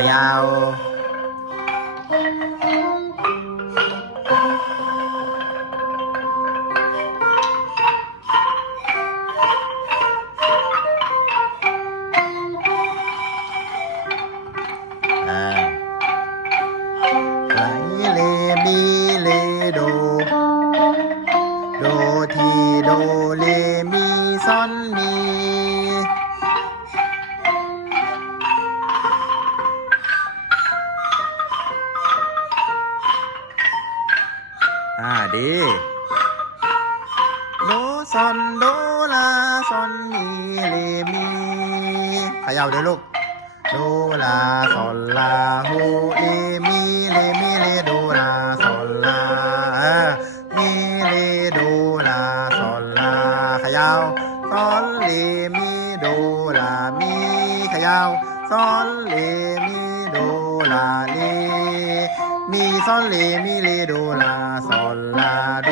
Callao. À. Lấy lê mi lê đồ Đồ thì đồ lê mi son mi อ่าดีโดซอนโดลาซอนมีเลมีขยับเดี๋ยวลูกโดลาซอนลาโฮเลมีเลมีเลโดลาซอนลาเออมีเลโดลาซอนลาขยับซอนเลมีโดลามีขยับซอนเล ซอนเลมีเลโดลาซอลลาโด